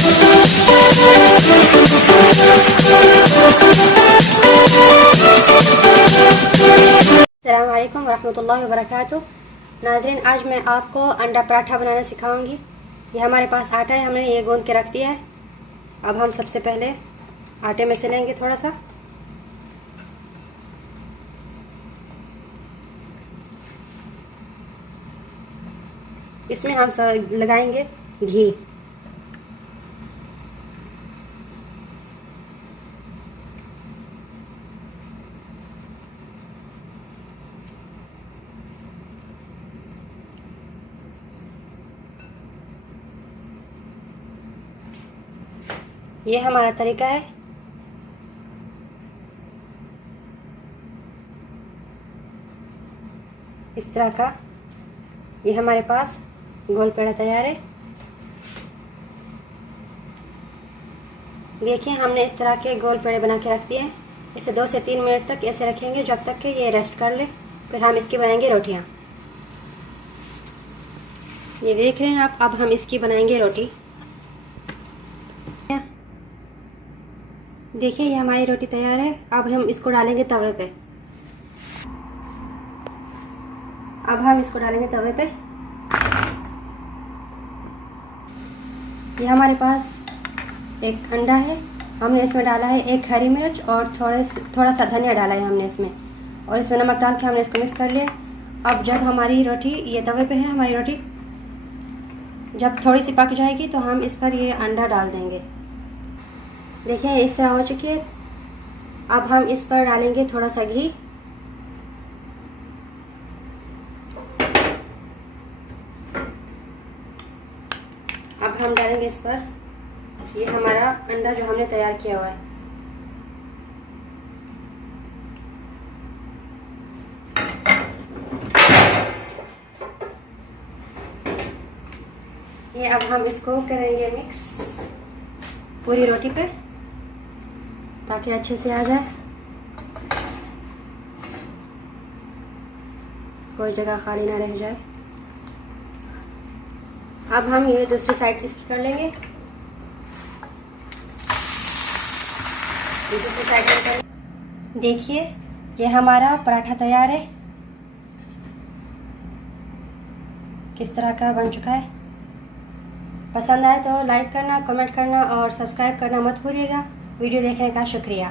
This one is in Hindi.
अस्सलाम वालेकुम वरहमतुल्लाहि वबरकातुह। नाज़रीन, आज मैं आपको अंडा पराठा बनाना सिखाऊंगी। ये हमारे पास आटा है, हमने ये गूंद के रख दिया है। अब हम सबसे पहले आटे में से लेंगे थोड़ा सा, इसमें हम सब लगाएंगे घी। ये हमारा तरीका है। इस तरह का ये हमारे पास गोल पेड़ा तैयार है। देखिए, हमने इस तरह के गोल पेड़े बना के रख दिए हैं। इसे 2 से 3 मिनट तक ऐसे रखेंगे जब तक कि ये रेस्ट कर ले। फिर हम इसकी बनाएंगे रोटियां। ये देख रहे हैं आप, अब हम इसकी बनाएंगे रोटी। देखिए, ये हमारी रोटी तैयार है। अब हम इसको डालेंगे तवे पे। ये हमारे पास एक अंडा है, हमने इसमें डाला है 1 हरी मिर्च और थोड़ा सा धनिया डाला है हमने इसमें, और इसमें नमक डाल के हमने इसको मिक्स कर लिया। अब जब हमारी रोटी, ये तवे पे है हमारी रोटी, जब थोड़ी सी पक जाएगी तो हम इस पर ये अंडा डाल देंगे। देखिए, इस तरह हो चुकी है। अब हम इस पर डालेंगे थोड़ा सा घी। अब हम डालेंगे इस पर ये हमारा अंडा जो हमने तैयार किया हुआ है। ये अब हम इसको करेंगे मिक्स पूरी रोटी पे, ताकि अच्छे से आ जाए, कोई जगह खाली ना रह जाए। अब हम ये दूसरी साइड इसकी कर लेंगे। दूसरी साइड में कर। देखिए, ये हमारा पराठा तैयार है। किस तरह का बन चुका है। पसंद आए तो लाइक करना, कमेंट करना और सब्सक्राइब करना मत भूलिएगा। वीडियो देखने का शुक्रिया।